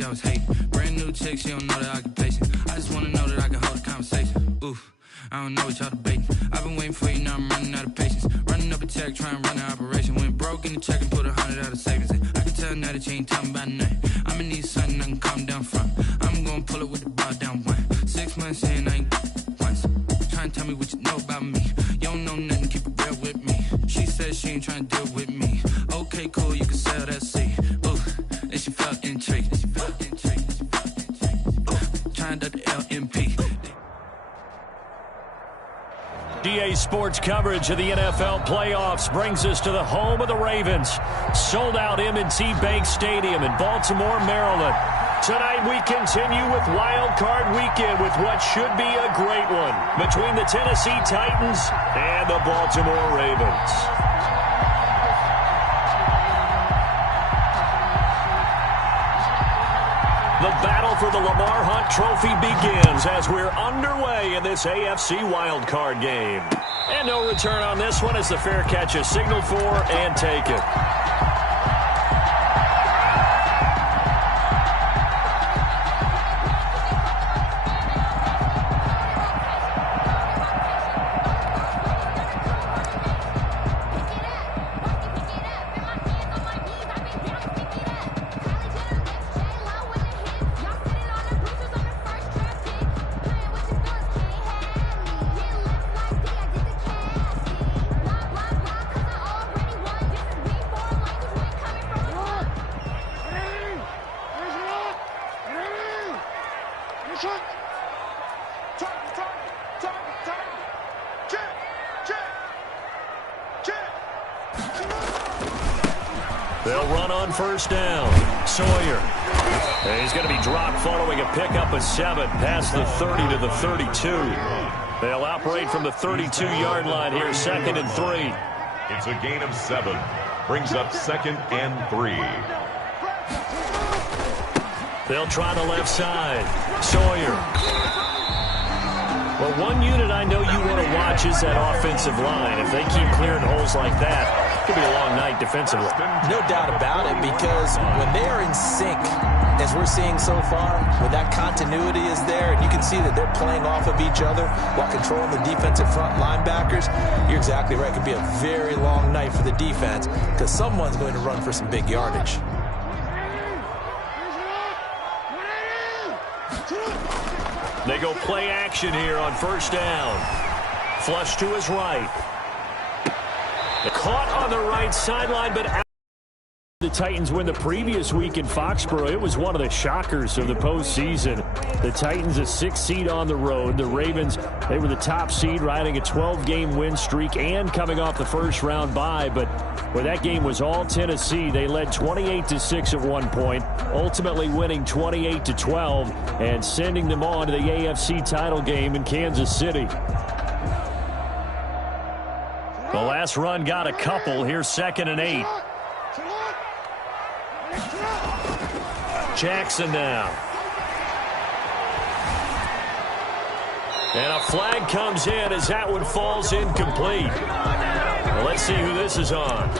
she always hate. Brand new chick, she don't know the occupation. I just wanna know that I can hold a conversation. Oof, I don't know what y'all debating. I've been waiting for you, now I'm running out of patience. Running up a check, trying to run an operation. Went broke in the check and put 100 out of savings in. I can tell now that you ain't talking about nothing. I'ma need something I can calm down from. I'm gonna pull it with the bar down one. 6 months in, I ain't once. Trying to tell me what you know about me. You don't know nothing, keep it real with me. She said she ain't trying to deal with me. Okay, cool, you can sell that seed. Ooh, and she felt intrigued. Trying to the LMP. DA Sports coverage of the NFL playoffs brings us to the home of the Ravens. Sold out M&T Bank Stadium in Baltimore, Maryland. Tonight we continue with Wild Card Weekend with what should be a great one between the Tennessee Titans and the Baltimore Ravens. The battle for the Lamar Hunt Trophy begins as we're underway in this AFC wildcard game. And no return on this one as the fair catch is signaled for and taken. They'll run on first down. Sawyer. He's going to be dropped following a pickup of 7 past the 30 to the 32. They'll operate from the 32-yard line here, 2nd and 3. It's a gain of 7. Brings up 2nd and 3. They'll try the left side. Sawyer. Well, one unit I know you want to watch is that offensive line. If they keep clearing holes like that, it could be a long night defensively. No doubt about it, because when they are in sync, as we're seeing so far, when that continuity is there, and you can see that they're playing off of each other while controlling the defensive front linebackers, you're exactly right. It could be a very long night for the defense because someone's going to run for some big yardage. They go play action here on first down. Flush to his right. Caught on the right sideline, but out. The Titans win the previous week in Foxborough. It was one of the shockers of the postseason. The Titans a 6th seed on the road. The Ravens, they were the top seed, riding a 12-game win streak and coming off the first-round bye. But where that game was all Tennessee, they led 28-6 at one point, ultimately winning 28-12 and sending them on to the AFC title game in Kansas City. The last run got a couple. Here's 2nd and 8. Jackson now. And a flag comes in as that one falls incomplete. Well, let's see who this is on.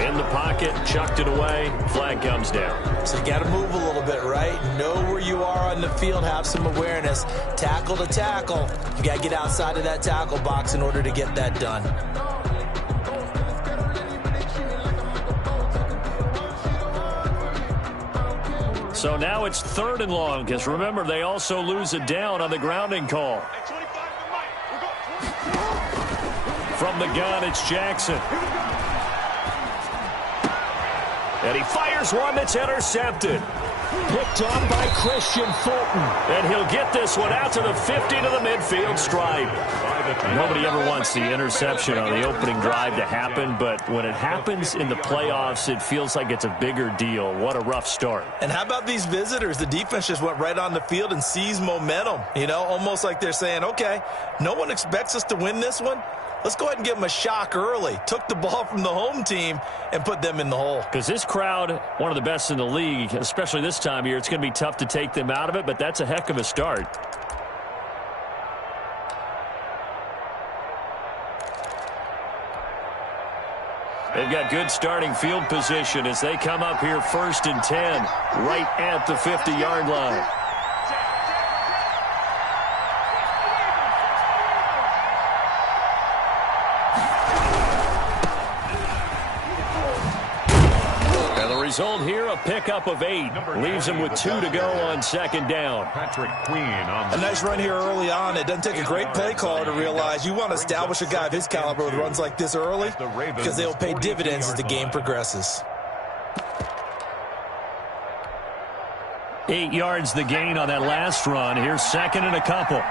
In the pocket, chucked it away, flag comes down. So you got to move a little bit, right? Know where you are on the field, have some awareness. Tackle to tackle. You got to get outside of that tackle box in order to get that done. So now it's 3rd and long, because remember, they also lose it down on the grounding call. From the gun, it's Jackson. And he fires one that's intercepted. Picked off by Christian Fulton. And he'll get this one out to the 50 to the midfield stripe. Nobody ever wants the interception on the opening drive to happen, but when it happens in the playoffs, it feels like it's a bigger deal. What a rough start. And how about these visitors? The defense just went right on the field and seized momentum. You know, almost like they're saying, okay, no one expects us to win this one. Let's go ahead and give them a shock early. Took the ball from the home team and put them in the hole. Because this crowd, one of the best in the league, especially this time of year, it's going to be tough to take them out of it, but that's a heck of a start. They've got good starting field position as they come up here 1st and 10, right at the 50-yard line. And the result here, a pickup of 8. Leaves them with 2 to go on 2nd down. Patrick Queen on a nice run here early on. It doesn't take a great play caller to realize you want to establish a guy of his caliber with runs like this early because they'll pay dividends as the game progresses. 8 yards the gain on that last run. Here's 2nd and a couple.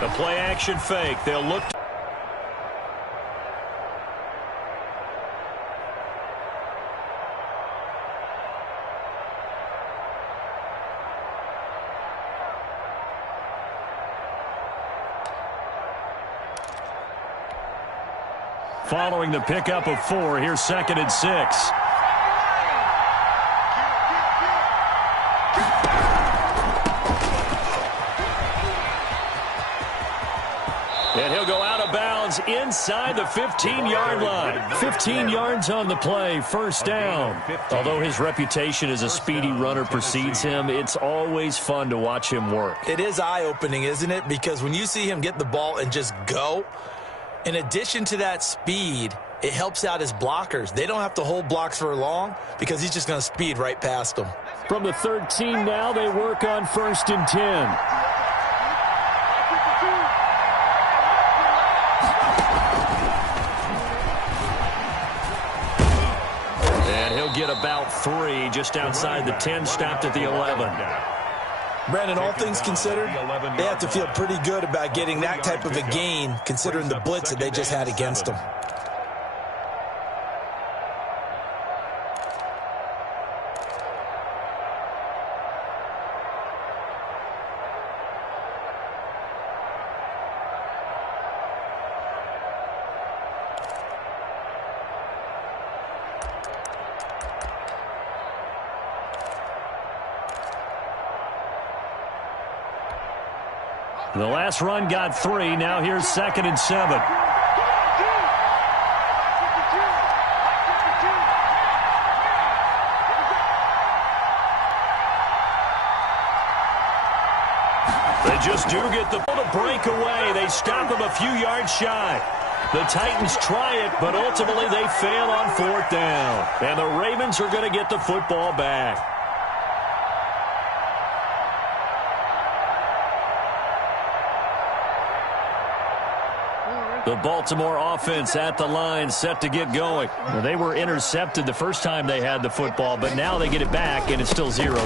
The play action fake. They'll look. Following the pickup of 4, here's 2nd and 6. And he'll go out of bounds inside the 15-yard line. 15 yards on the play, 1st down. Although his reputation as a speedy runner precedes him, it's always fun to watch him work. It is eye-opening, isn't it? Because when you see him get the ball and just go, in addition to that speed, it helps out his blockers. They don't have to hold blocks for long because he's just going to speed right past them. From the 13 now, they work on 1st and 10. Get about 3 just outside the 10, stopped at the 11. Brandon, all things considered, they have to feel pretty good about getting that type of a gain considering the blitz that they just had against them. The last run got 3. Now here's 2nd and 7. They just do get the breakaway. They stop him a few yards shy. The Titans try it, but ultimately they fail on 4th down. And the Ravens are going to get the football back. The Baltimore offense at the line, set to get going. Well, they were intercepted the first time they had the football, but now they get it back, and it's still 0-0.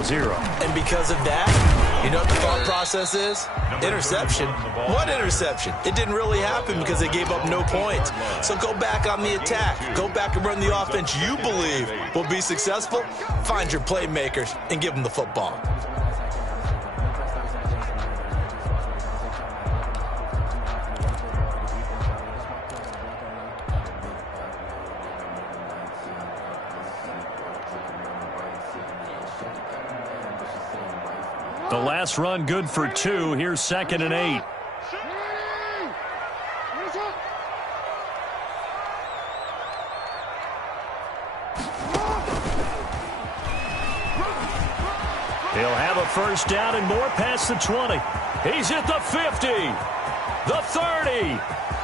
And because of that, you know what the thought process is? Interception. What interception? It didn't really happen because they gave up no points. So go back on the attack. Go back and run the offense you believe will be successful. Find your playmakers and give them the football. The last run good for 2. Here's 2nd and 8. He'll have a 1st down and more past the 20. He's at the 50, the 30,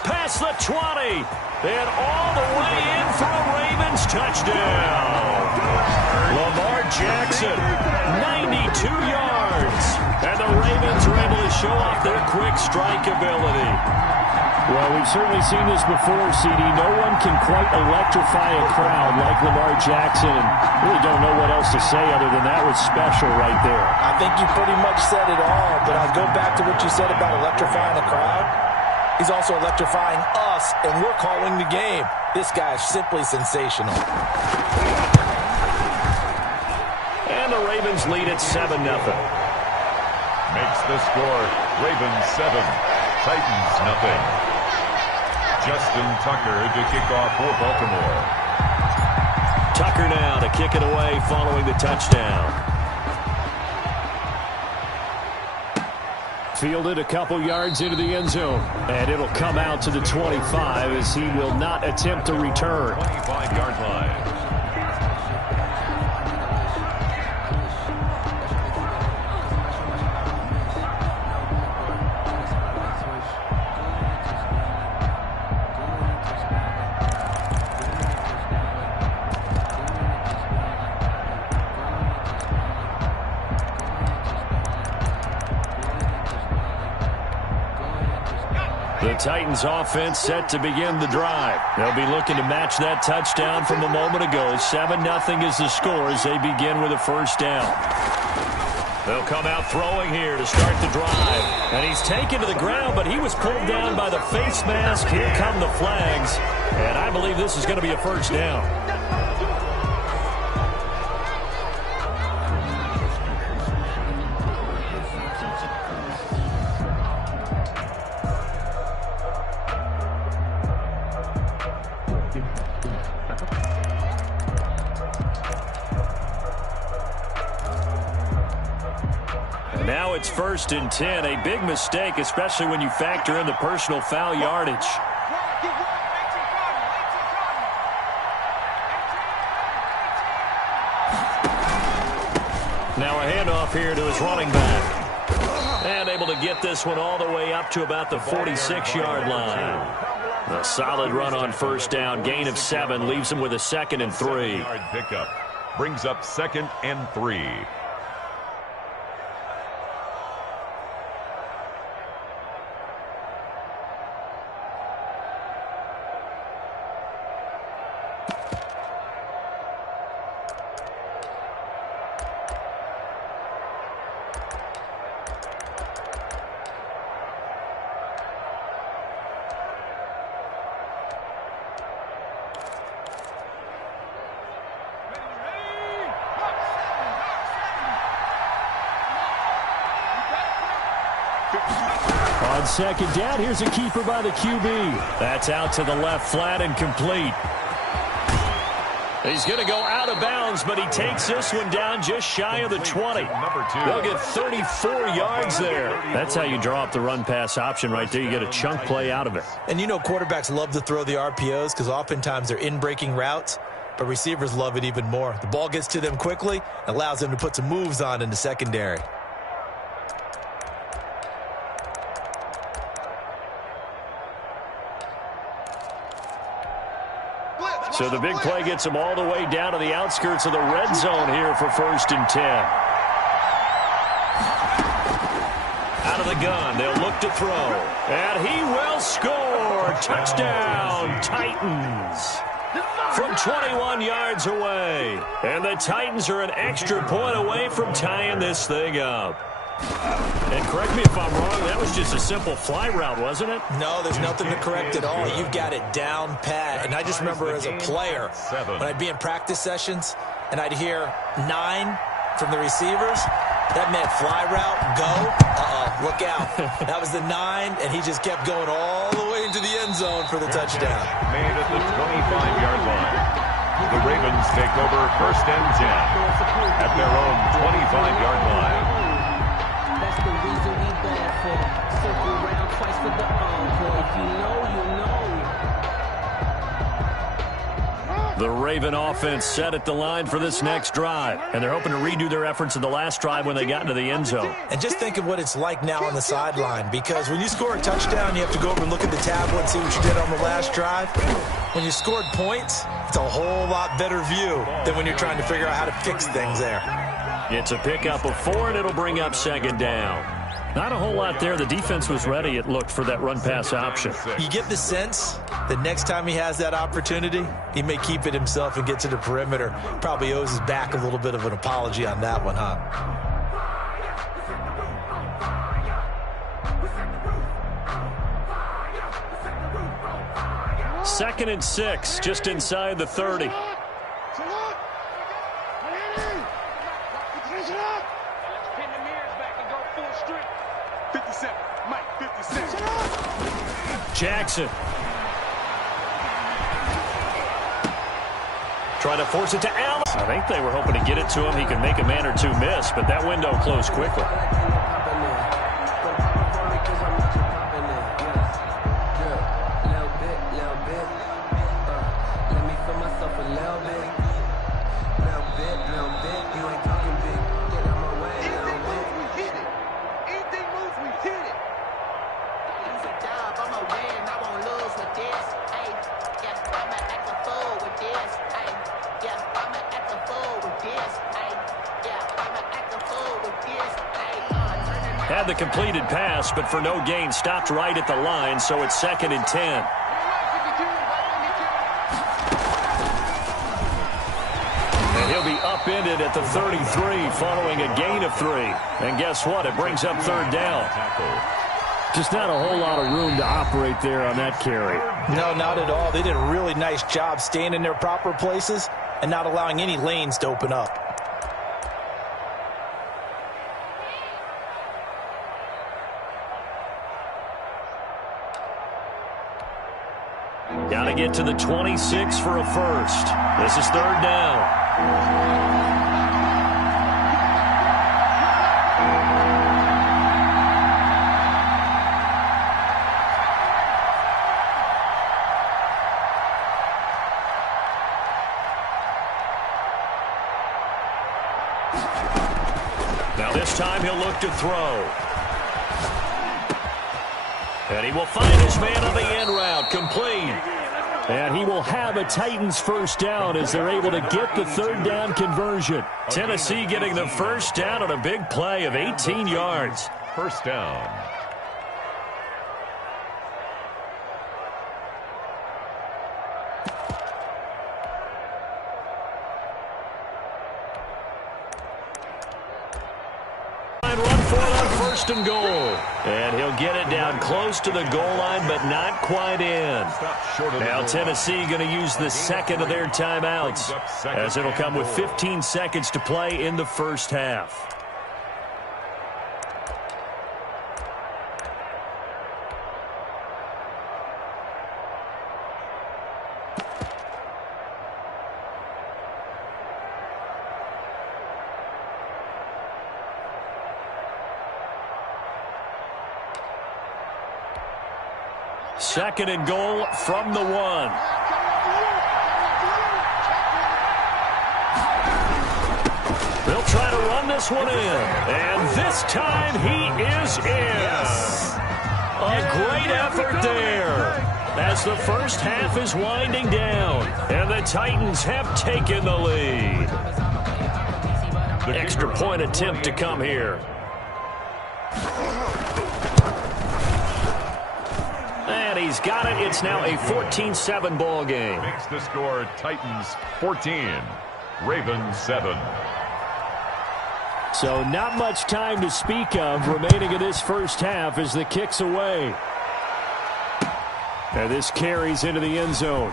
past the 20, and all the way in for a Ravens touchdown. Lamar Jackson, 92 yards. And the Ravens are able to show off their quick strike ability. Well, we've certainly seen this before, CD. No one can quite electrify a crowd like Lamar Jackson. And really don't know what else to say other than that was special right there. I think you pretty much said it all, but I'll go back to what you said about electrifying a crowd. He's also electrifying us, and we're calling the game. This guy is simply sensational. And the Ravens lead at 7-0. Makes the score Ravens 7, Titans nothing. Justin Tucker to kick off for Baltimore. Tucker now to kick it away following the touchdown. Fielded a couple yards into the end zone. And it'll come out to the 25 as he will not attempt to return. 25-yard line. The Titans offense set to begin the drive. They'll be looking to match that touchdown from a moment ago. 7-0 is the score as they begin with a first down. They'll come out throwing here to start the drive. And he's taken to the ground, but he was pulled down by the face mask. Here come the flags. And I believe this is going to be a first down. Now it's 1st and 10. A big mistake, especially when you factor in the personal foul yardage. Now a handoff here to his running back. And able to get this one all the way up to about the 46-yard line. A solid run on first down. Gain of 7 leaves him with a 2nd and 3. Yard pickup brings up 2nd and 3. On second down, here's a keeper by the QB. That's out to the left, flat and complete. He's going to go out of bounds, but he takes this one down just shy of the 20. They'll get 34 yards there. That's how you draw up the run-pass option right there. You get a chunk play out of it. And you know quarterbacks love to throw the RPOs because oftentimes they're in-breaking routes, but receivers love it even more. The ball gets to them quickly, allows them to put some moves on in the secondary. So the big play gets them all the way down to the outskirts of the red zone here for 1st and 10. Out of the gun, they'll look to throw. And he will score. Touchdown, Titans. From 21 yards away. And the Titans are an extra point away from tying this thing up. And correct me if I'm wrong, that was just a simple fly route, wasn't it? No, there's nothing to correct at all. You've got it down pat. And I just remember as a player, when I'd be in practice sessions and I'd hear 9 from the receivers, that meant fly route, go, look out. That was the 9, and he just kept going all the way into the end zone for the touchdown. Made at the 25-yard line. The Ravens take over 1st and 10 at their own 25-yard line. That's the reason we bad for. Circle around twice for the encore. If you know, you know. The Raven offense set at the line for this next drive. And they're hoping to redo their efforts in the last drive when they got into the end zone. And just think of what it's like now on the sideline, because when you score a touchdown, you have to go over and look at the tablet and see what you did on the last drive. When you scored points, it's a whole lot better view than when you're trying to figure out how to fix things there. It's a pickup of 4, and it'll bring up 2nd down. Not a whole lot there. The defense was ready, it looked, for that run-pass option. You get the sense that next time he has that opportunity, he may keep it himself and get to the perimeter. Probably owes his back a little bit of an apology on that one, huh? Second and 6, just inside the 30. Jackson. Try to force it to Allen. I think they were hoping to get it to him. He could make a man or two miss, but that window closed quickly. had the completed pass, but for no gain, stopped right at the line, so it's 2nd and 10. And he'll be upended at the 33 following a gain of 3. And guess what? It brings up 3rd down. Just not a whole lot of room to operate there on that carry. No, not at all. They did a really nice job staying in their proper places and not allowing any lanes to open up. Got to get to the 26 for a first. This is 3rd down. Now this time he'll look to throw. And he will find his man on the end route, complete. And he will have a Titans first down as they're able to get the 3rd down conversion. Tennessee getting the first down on a big play of 18 yards. First down. Run for it on 1st and goal. And he'll get it down close to the goal line, but not quite in. Now Tennessee going to use the 2nd of their timeouts, as it'll come with 15 seconds to play in the first half. Second and goal from the 1. They'll try to run this one in. And this time he is in. A great effort there as the first half is winding down. And the Titans have taken the lead. Extra point attempt to come here. And he's got it. It's now a 14-7 ball game. Makes the score Titans 14, Ravens 7. So not much time to speak of remaining in this first half as the kick's away. And this carries into the end zone.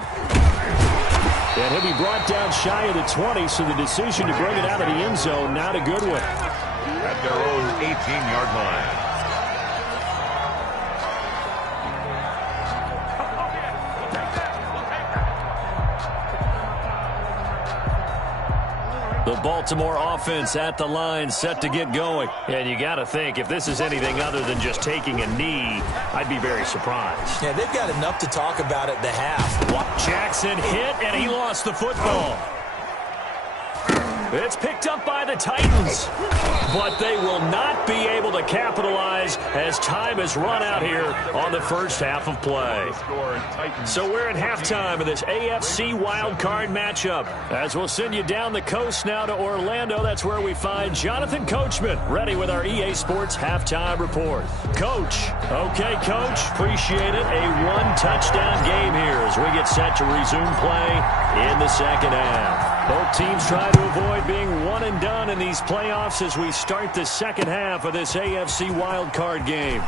And he'll be brought down shy of the 20, so the decision to bring it out of the end zone, not a good one. At their own 18-yard line. The Baltimore offense at the line, set to get going. And you got to think, if this is anything other than just taking a knee, I'd be very surprised. Yeah, they've got enough to talk about at the half. Jackson hit, and he lost the football. It's picked up by the Titans, but they will not be able to capitalize as time has run out here on the first half of play. So we're at halftime of this AFC wildcard matchup. As we'll send you down the coast now to Orlando, that's where we find Jonathan Coachman ready with our EA Sports halftime report. Coach. Okay, Coach. Appreciate it. A one-touchdown game here as we get set to resume play in the second half. Both teams try to avoid being one and done in these playoffs as we start the second half of this AFC wildcard game.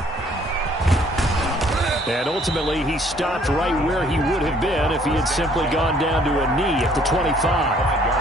And ultimately, he stopped right where he would have been if he had simply gone down to a knee at the 25.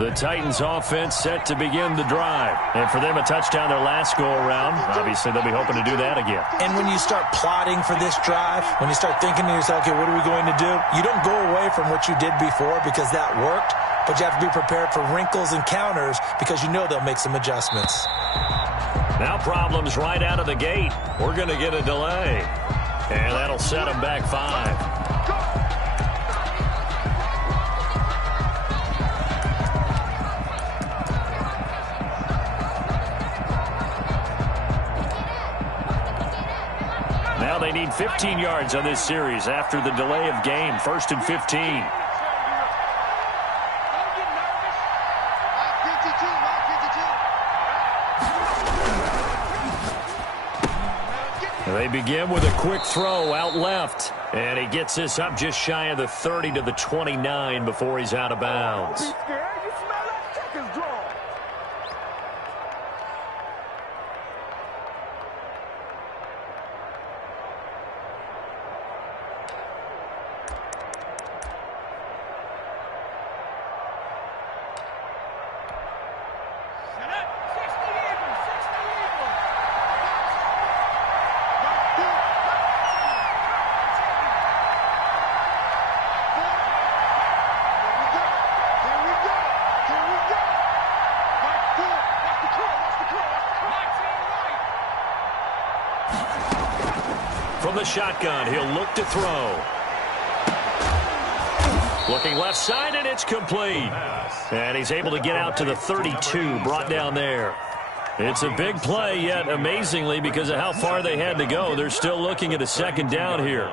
The Titans offense set to begin the drive. And for them, a touchdown their last go-around. Obviously, they'll be hoping to do that again. And when you start plotting for this drive, when you start thinking to yourself, okay, what are we going to do? You don't go away from what you did before because that worked. but you have to be prepared for wrinkles and counters because you know they'll make some adjustments. Now problems right out of the gate. We're going to get a delay. And that'll set them back 5. Now they need 15 yards on this series after the delay of game. 1st and 15. They begin with a quick throw out left. And he gets this up just shy of the 30 to the 29 before he's out of bounds. From the shotgun, he'll look to throw. Looking left side, and it's complete. And he's able to get out to the 32, brought down there. It's a big play, yet amazingly, because of how far they had to go, they're still looking at a 2nd down here.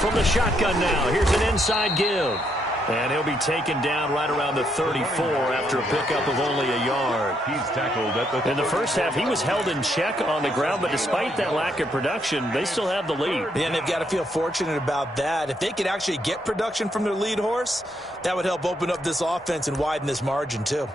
From the shotgun now, here's an inside give. And he'll be taken down right around the 34 after a pickup of only a yard. He's tackled at the... In the first half, he was held in check on the ground, but despite that lack of production, they still have the lead. Yeah, and they've got to feel fortunate about that. If they could actually get production from their lead horse, that would help open up this offense and widen this margin, too.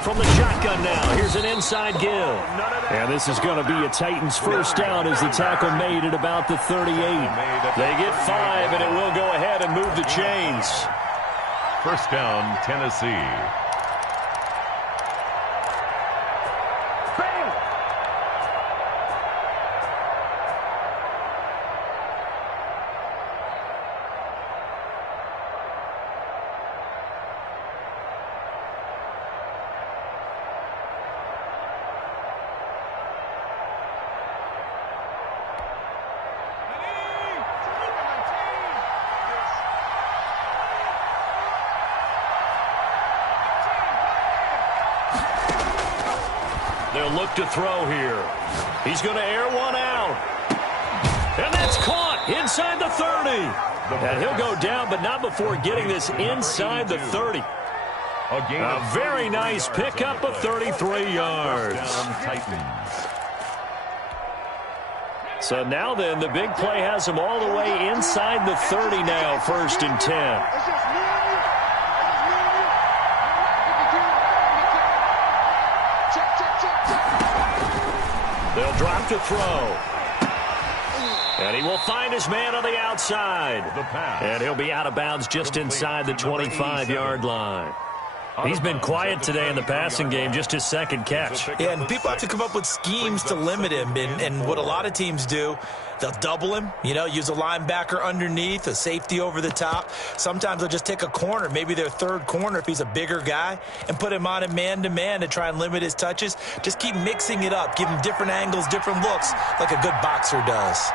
From the shotgun now, here's an inside give. And this is going to be a Titans 1st down as the tackle made at about the 38. They get 5, and it will go ahead and move the chains. 1st down, Tennessee. They'll look to throw here. He's going to air one out. And that's caught inside the 30. And he'll go down, but not before getting this inside the 30. A very nice pickup of 33 yards. So now then, the big play has him all the way inside the 30 now, 1st and 10. They'll drop to throw. And he will find his man on the outside. And he'll be out of bounds just inside the 25-yard line. He's been quiet today in the passing game, just his 2nd catch. Yeah, and people have to come up with schemes to limit him. And what a lot of teams do, they'll double him, use a linebacker underneath, a safety over the top. Sometimes they'll just take a corner, maybe their 3rd corner if he's a bigger guy, and put him on a man-to-man to try and limit his touches. Just keep mixing it up, give him different angles, different looks, like a good boxer does.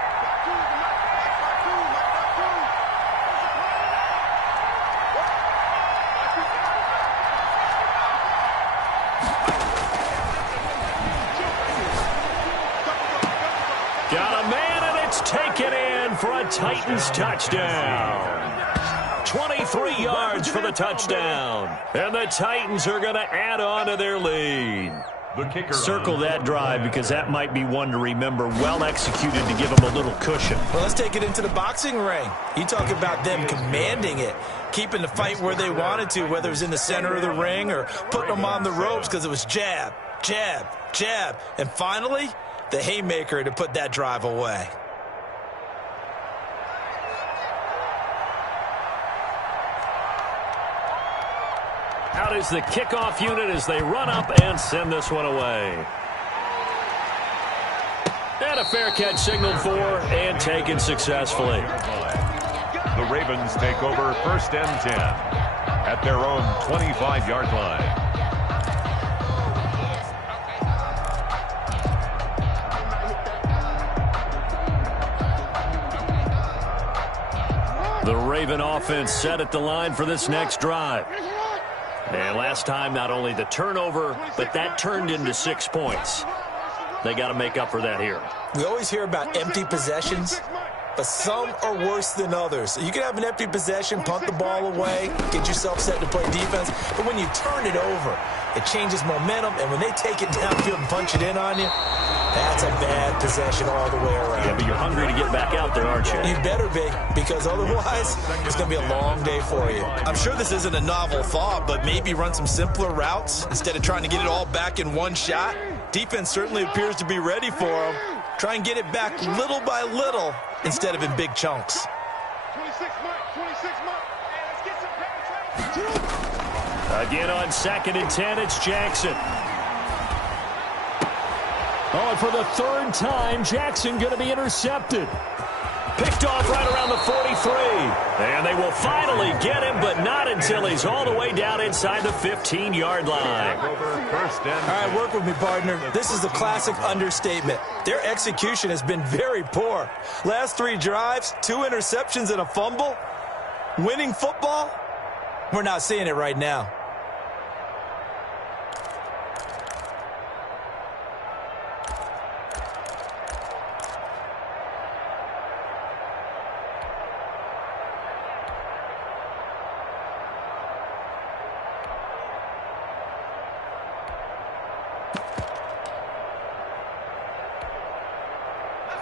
the man, and it's taken in for a Titans touchdown. 23 yards for the touchdown. And the Titans are going to add on to their lead. The kicker. Circle that drive because that might be one to remember. Well executed to give them a little cushion. Well, let's take it into the boxing ring. You talk about them commanding it, keeping the fight where they wanted to, whether it was in the center of the ring or putting them on the ropes because it was jab, jab, jab. And finally, the haymaker to put that drive away. Out is the kickoff unit as they run up and send this one away. And a fair catch signaled for and taken successfully. The Ravens take over 1st and 10 at their own 25-yard line. The Raven offense set at the line for this next drive. And last time, not only the turnover, but that turned into 6 points. They got to make up for that here. We always hear about empty possessions, but some are worse than others. You can have an empty possession, punt the ball away, get yourself set to play defense, but when you turn it over, it changes momentum, and when they take it downfield and punch it in on you, that's a bad possession all the way around. Yeah, but you're hungry to get back out there, aren't you? You better be, because otherwise, it's going to be a long day for you. I'm sure this isn't a novel thought, but maybe run some simpler routes instead of trying to get it all back in one shot. Defense certainly appears to be ready for them. Try and get it back little by little instead of in big chunks. 26 mark. Let's get some penetration. Again on 2nd and 10, it's Jackson. Oh, and for the 3rd time, Jackson going to be intercepted. Picked off right around the 43. And they will finally get him, but not until he's all the way down inside the 15-yard line. All right, work with me, partner. This is a classic understatement. Their execution has been very poor. Last 3 drives, 2 interceptions and a fumble. Winning football? We're not seeing it right now.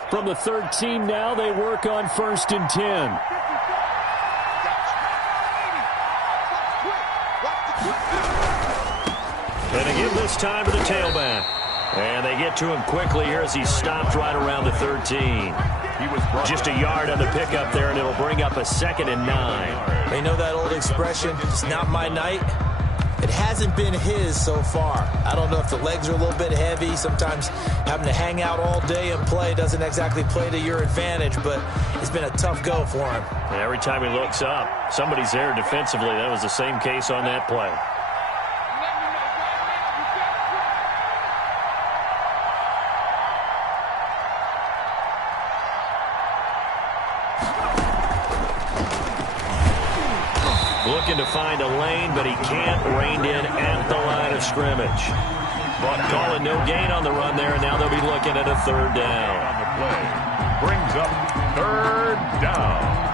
From the 13 now, they work on 1st and 10. And again this time to the tailback. And they get to him quickly here as he stopped right around the 13. Just a yard on the pickup there, and it'll bring up a 2nd and 9. They know that old expression, it's not my night. It hasn't been his so far. I don't know if the legs are a little bit heavy. Sometimes having to hang out all day and play doesn't exactly play to your advantage, but it's been a tough go for him. And every time he looks up, somebody's there defensively. That was the same case on that play. Looking to find a lane, but he can't rein in at the line of scrimmage. But calling no gain on the run there, and now they'll be looking at a 3rd down. On the play. Brings up 3rd down.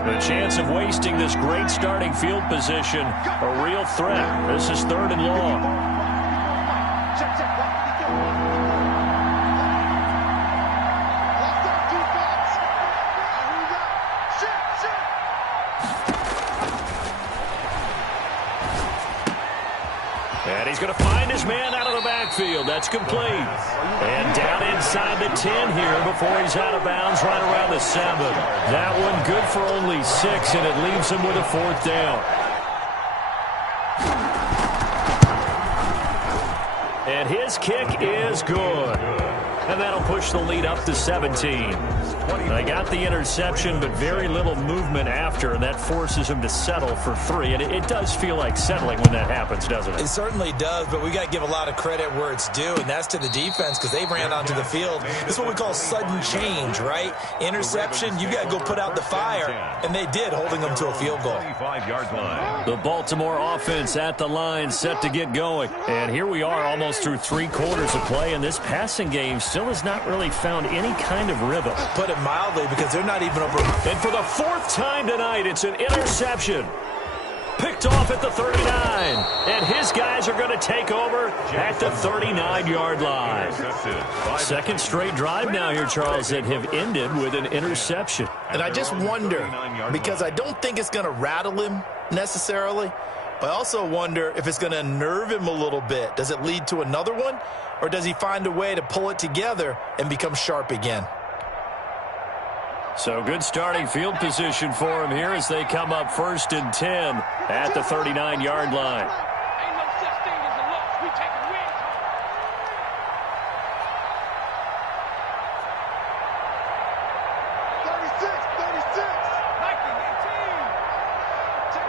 The chance of wasting this great starting field position, a real threat. This is 3rd and long. Check. And he's going to find his man out of the backfield. That's complete. And down inside the 10 here before he's out of bounds right around the 7. That one good for only 6, and it leaves him with a 4th down. And his kick is good. And that'll push the lead up to 17. They got the interception, but very little movement after, and that forces him to settle for 3. And it does feel like settling when that happens, doesn't it? It certainly does, but we got to give a lot of credit where it's due, and that's to the defense because they ran onto the field. This is what we call sudden change, right? Interception, you got to go put out the fire, and they did, holding them to a field goal. 25-yard line. The Baltimore offense at the line, set to get going. And here we are almost through 3 quarters of play, and this passing game still has not really found any kind of rhythm. Put it mildly, because they're not even over. And for the 4th time tonight, it's an interception. Picked off at the 39. And his guys are going to take over at the 39-yard line. Second straight drive now here, Charles, that have ended with an interception. And I just wonder, because I don't think it's going to rattle him necessarily, but I also wonder if it's going to nerve him a little bit. Does it lead to another one? Or does he find a way to pull it together and become sharp again? So good starting field position for him here as they come up 1st and 10 at the 39-yard line. Ain't no such thing as a loss. We taking wins home. 36. Nike 18. Check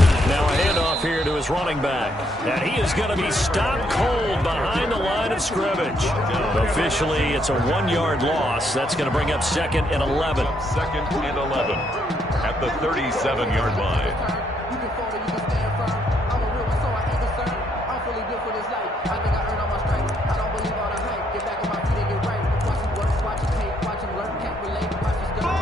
99. Now a handoff here to his running back. And he is going to be stopped cold behind the line of scrimmage. Officially, it's a 1-yard loss. That's going to bring up 2nd and 11. 2nd and 11 at the 37-yard line. You can fall or you can stand firm. I'm a real one, so I ain't concerned. I'm fully built for this life. I think I earned all my stripes. I don't believe all the hype. Get back on my feet and get right. Watch him work, watch him hate, watch him learn, can't relate. Watch his gun.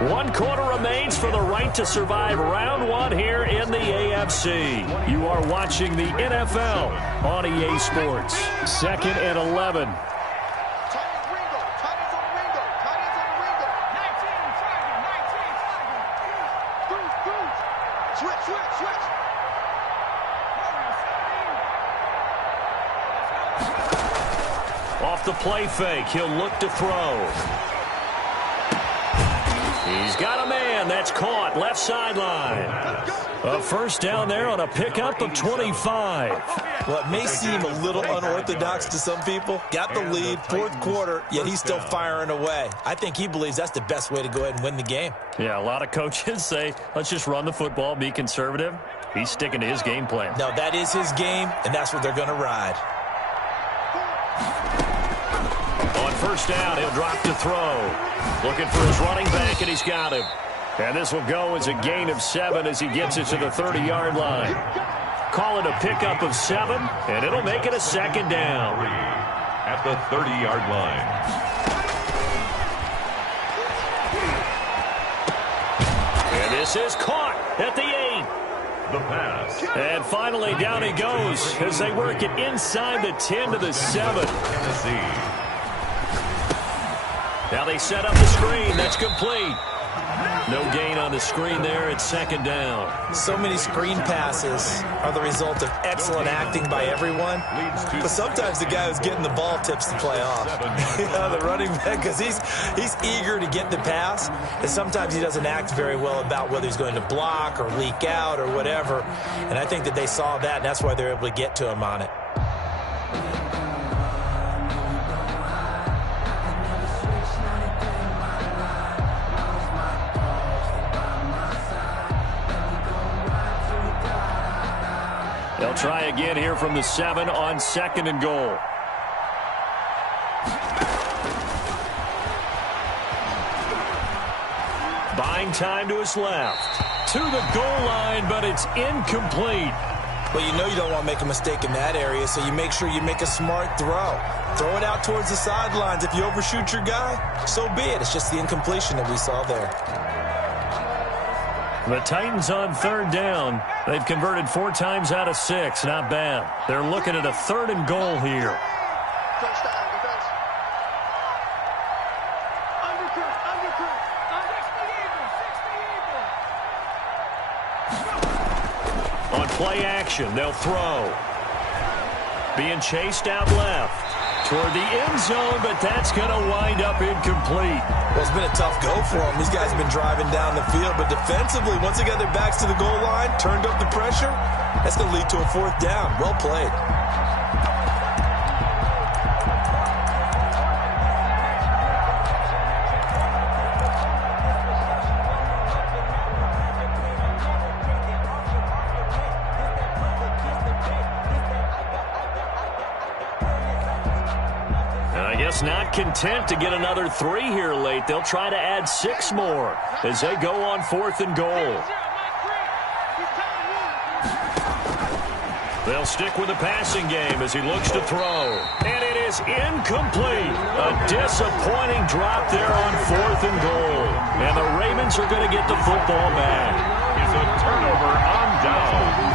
1 quarter remains for the right to survive round 1 here in the AFC. You are watching the NFL on EA Sports. 2nd and 11. Off the play fake, he'll look to throw. He's got a man. That's caught. Left sideline. A first down there on a pickup of 25. Well, it may seem a little unorthodox to some people. Got the lead, 4th quarter, yet he's still firing away. I think he believes that's the best way to go ahead and win the game. Yeah, a lot of coaches say, let's just run the football, be conservative. He's sticking to his game plan. No, that is his game, and that's what they're going to ride. On first down, he'll drop to throw. Looking for his running back, and he's got him. And this will go as a gain of 7 as he gets it to the 30-yard line. Call it a pickup of 7, and it'll make it a 2nd down. At the 30-yard line. And this is caught at the 8. The pass. And finally, down he goes as they work it inside the 10 to the 7. Tennessee. Now they set up the screen. That's complete. No gain on the screen there. It's 2nd down. So many screen passes are the result of excellent acting by everyone. But sometimes the guy who's getting the ball tips the play off. The running back, because he's eager to get the pass. And sometimes he doesn't act very well about whether he's going to block or leak out or whatever. And I think that they saw that, and that's why they're able to get to him on it. They'll try again here from the 7 on 2nd and goal. Buying time to his left. To the goal line, but it's incomplete. Well, you know you don't want to make a mistake in that area, so you make sure you make a smart throw. Throw it out towards the sidelines. If you overshoot your guy, so be it. It's just the incompletion that we saw there. The Titans on 3rd down. They've converted 4 times out of 6. Not bad. They're looking at a 3rd and goal here. On play action, they'll throw. Being chased out left. Toward the end zone, but that's going to wind up incomplete. Well, it's been a tough go for them. These guys have been driving down the field, but defensively, once they got their backs to the goal line, turned up the pressure, that's going to lead to a 4th down. Well played. Not content to get another 3 here late. They'll try to add 6 more as they go on 4th and goal. They'll stick with the passing game as he looks to throw. And it is incomplete. A disappointing drop there on 4th and goal. And the Ravens are going to get the football back. It's a turnover on down.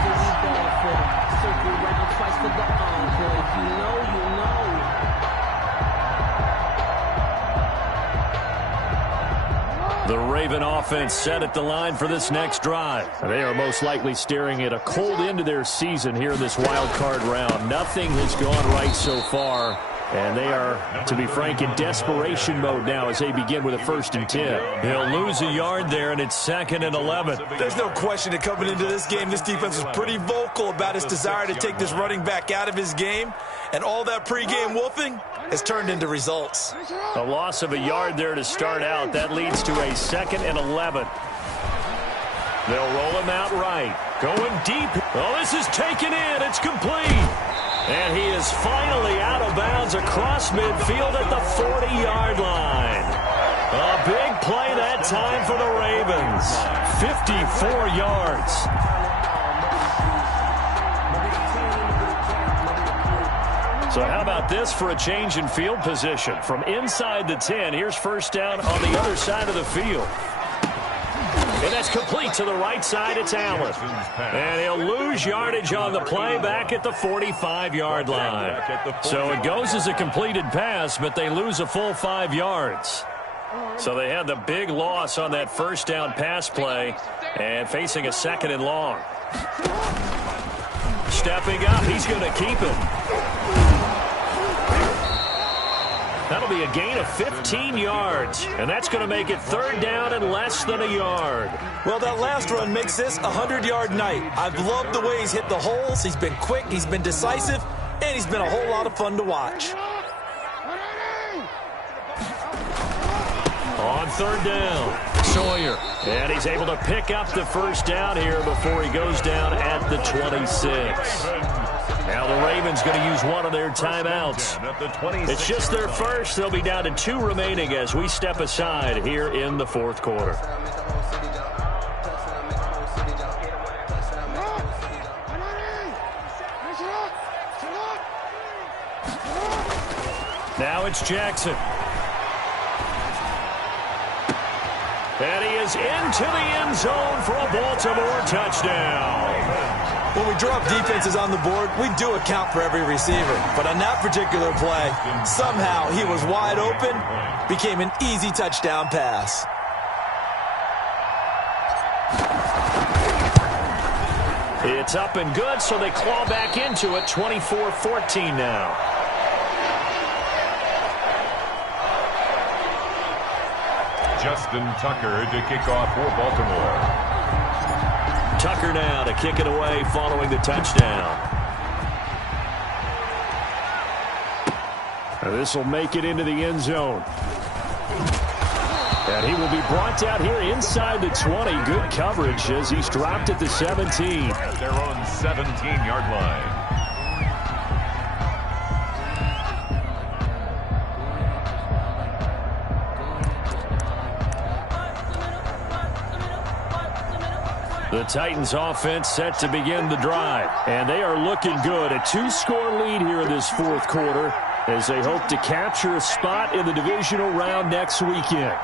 The Raven offense set at the line for this next drive. They are most likely staring at a cold end to their season here in this wild card round. Nothing has gone right so far, and they are, to be frank, in desperation mode now as they begin with a 1st and 10. They'll lose a yard there, and it's 2nd and 11. There's no question that coming into this game, this defense was pretty vocal about his desire to take this running back out of his game, and all that pregame wolfing has turned into results. A loss of a yard there to start out. That leads to a 2nd and 11. They'll roll him out right. Going deep. Oh, this is taken in. It's complete. And he is finally out of bounds across midfield at the 40-yard line. A big play that time for the Ravens. 54 yards. So how about this for a change in field position? From inside the 10, here's 1st down on the other side of the field. And that's complete to the right side. It's Allen. And he'll lose yardage on the play back at the 45-yard line. So it goes as a completed pass, but they lose a full 5 yards. So they had the big loss on that 1st down pass play and facing a 2nd and long. Stepping up, he's going to keep it. That'll be a gain of 15 yards, and that's going to make it 3rd down and less than a yard. Well, that last run makes this a 100-yard night. I've loved the way he's hit the holes. He's been quick, he's been decisive, and he's been a whole lot of fun to watch. On 3rd down, Sawyer. And he's able to pick up the 1st down here before he goes down at the 26. Now the Ravens going to use one of their timeouts. It's just their first. They'll be down to 2 remaining as we step aside here in the 4th quarter. Now it's Jackson. And he is into the end zone for a Baltimore touchdown. When we drop defenses on the board, we do account for every receiver. But on that particular play, somehow he was wide open, became an easy touchdown pass. It's up and good, so they claw back into it, 24-14 now. Justin Tucker to kick off for Baltimore. Tucker now to kick it away following the touchdown. This will make it into the end zone. And he will be brought down here inside the 20. Good coverage as he's dropped at the 17. At their own 17-yard line. The Titans offense set to begin the drive. And they are looking good. A 2-score lead here in this 4th quarter as they hope to capture a spot in the divisional round next weekend.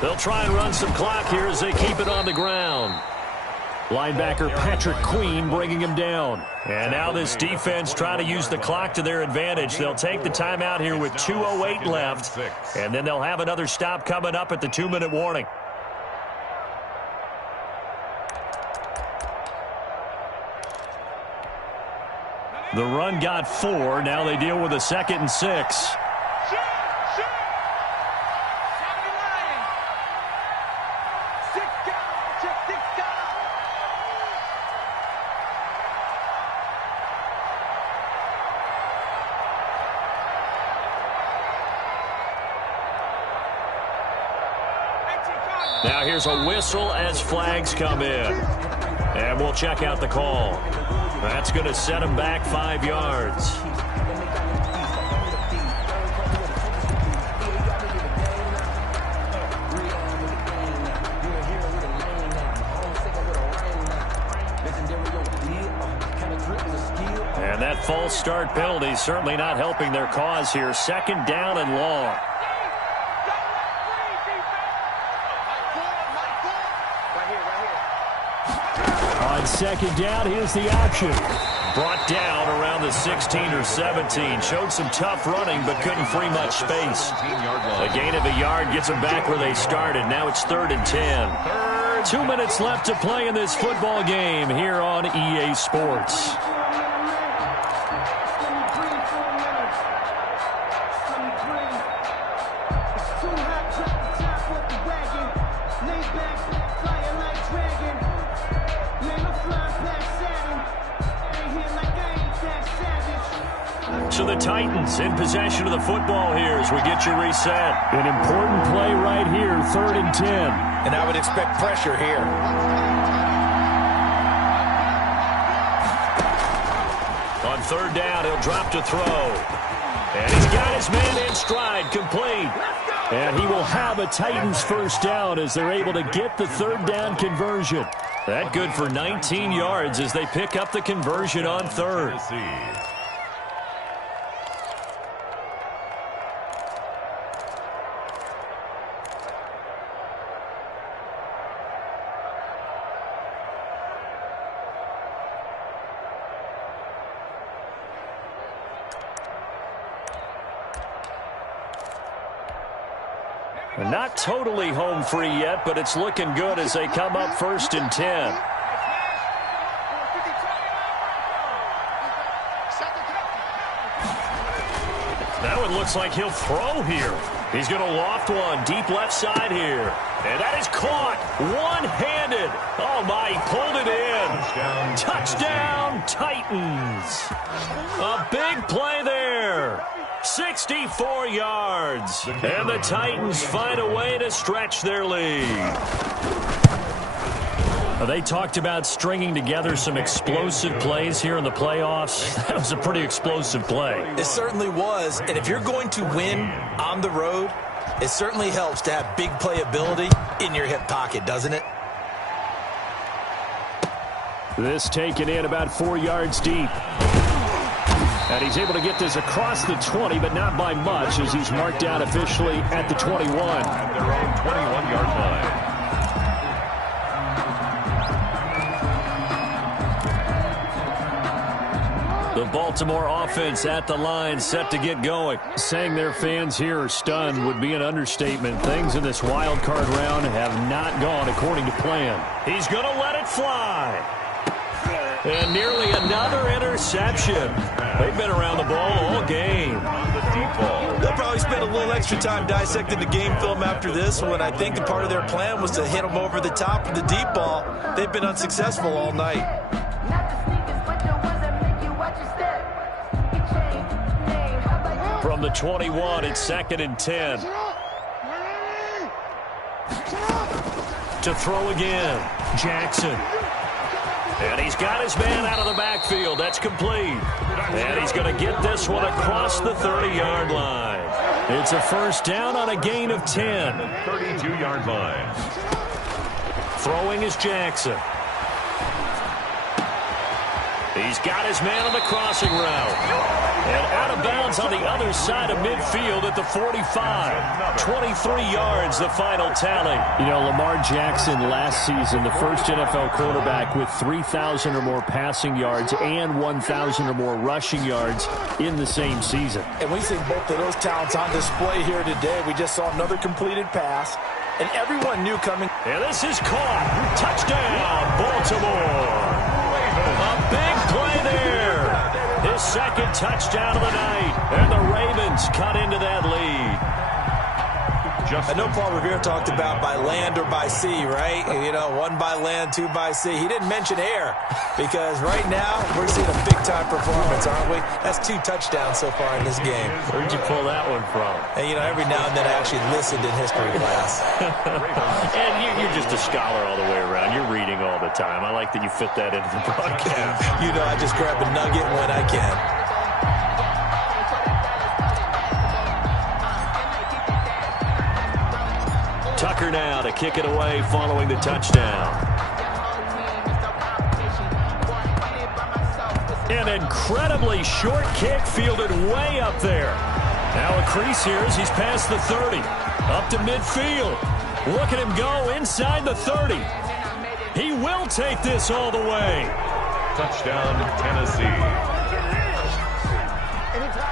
They'll try and run some clock here as they keep it on the ground. Linebacker Patrick Queen bringing him down. And now this defense trying to use the clock to their advantage. They'll take the timeout here with 2:08 left, and then they'll have another stop coming up at the 2-minute warning. The run got 4. Now they deal with a 2nd and 6. Now here's a whistle as flags come in. And we'll check out the call. That's going to set him back 5 yards. And that false start penalty certainly not helping their cause here. 2nd down and long. On 2nd down, here's the option. Brought down around the 16 or 17. Showed some tough running, but couldn't free much space. A gain of a yard gets them back where they started. Now it's 3rd and 10. 2 minutes left to play in this football game here on EA Sports. So the Titans in possession of the football here as we get you reset. An important play right here, 3rd and 10. And I would expect pressure here. On 3rd down, he'll drop to throw. And he's got his man in stride, complete. And he will have a Titans 1st down as they're able to get the 3rd down conversion. That good for 19 yards as they pick up the conversion on 3rd. Not totally home free yet, but it's looking good as they come up 1st and 10. That one looks like he'll throw here. He's going to loft one deep left side here. And that is caught one-handed. Oh, my, he pulled it in. Touchdown, Titans. A big play there. 64 yards. And the Titans find a way to stretch their lead. They talked about stringing together some explosive plays here in the playoffs. That was a pretty explosive play. It certainly was. And if you're going to win on the road, it certainly helps to have big playability in your hip pocket, doesn't it? This taken in about 4 yards deep. And he's able to get this across the 20, but not by much, as he's marked down officially at the 21. At their own 21-yard line. The Baltimore offense at the line, set to get going. Saying their fans here are stunned would be an understatement. Things in this wild card round have not gone according to plan. He's going to let it fly. And nearly another interception. They've been around the ball all game. They'll probably spend a little extra time dissecting the game film after this one. I think the part of their plan was to hit them over the top of the deep ball. They've been unsuccessful all night. From the 21, it's 2nd and 10. To throw again, Jackson. And he's got his man out of the backfield. That's complete. And he's going to get this one across the 30-yard line. It's a 1st down on a gain of 10. 32-yard line. Throwing is Jackson. He's got his man on the crossing route. And out of bounds on the other side of midfield at the 45. 23 yards, the final tally. You know, Lamar Jackson last season, the first NFL quarterback with 3,000 or more passing yards and 1,000 or more rushing yards in the same season. And we see both of those talents on display here today. We just saw another completed pass, and everyone knew coming. And this is caught. Touchdown, Baltimore. A big play there. His second touchdown of the night. And the Ravens cut into that lead. I know Paul Revere talked about by land or by sea, right? You know, one by land, two by sea. He didn't mention air because right now we're seeing a big-time performance, aren't we? That's 2 touchdowns so far in this game. Where'd you pull that one from? And, you know, every now and then I actually listened in history class. And you're just a scholar all the way around. You're reading all the time. I like that you fit that into the broadcast. You know, I just grab a nugget when I can. Tucker now to kick it away following the touchdown. An incredibly short kick fielded way up there. Now a crease here as he's past the 30. Up to midfield. Look at him go inside the 30. He will take this all the way. Touchdown, Tennessee.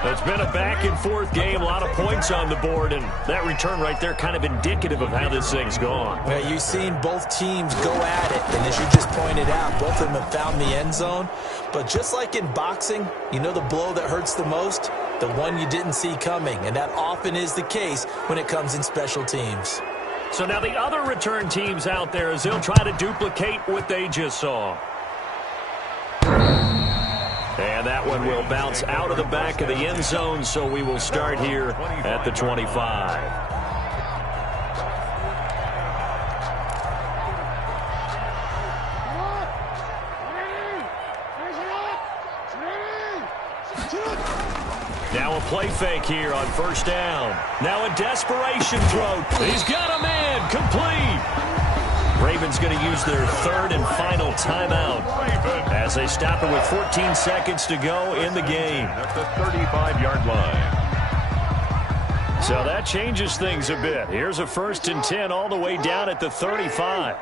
It's been a back-and-forth game, a lot of points on the board, and that return right there kind of indicative of how this thing's gone. Well, you've seen both teams go at it, and as you just pointed out, both of them have found the end zone. But just like in boxing, you know the blow that hurts the most? The one you didn't see coming, and that often is the case when it comes in special teams. So now the other return teams out there as they'll try to duplicate what they just saw. And that one will bounce out of the back of the end zone, so we will start here at the 25. Now a play fake here on first down. Now a desperation throw. He's got a man complete. Ravens going to use their third and final timeout as they stop it with 14 seconds to go in the game. At the 35-yard line. So that changes things a bit. Here's a 1st and 10 all the way down at the 35.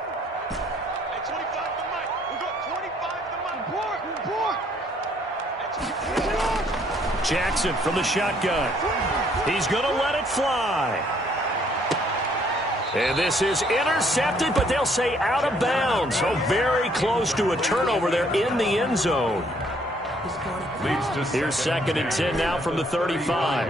Jackson from the shotgun. He's going to let it fly. And this is intercepted, but they'll say out of bounds. So very close to a turnover there in the end zone. Here's 2nd and 10 now from the 35.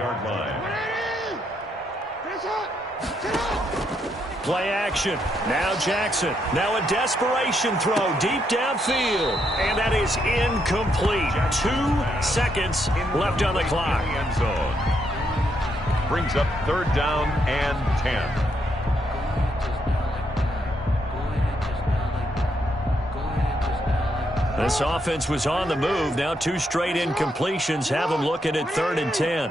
Play action. Now Jackson. Now a desperation throw deep downfield. And that is incomplete. 2 seconds left on the clock. End zone. Brings up 3rd down and 10. This offense was on the move. Now 2 straight incompletions have them looking at 3rd and 10.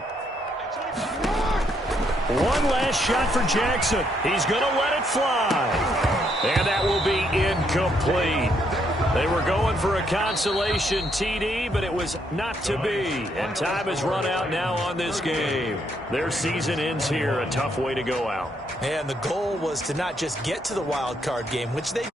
One last shot for Jackson. He's going to let it fly. And that will be incomplete. They were going for a consolation TD, but it was not to be. And time has run out now on this game. Their season ends here. A tough way to go out. And the goal was to not just get to the wild card game, which they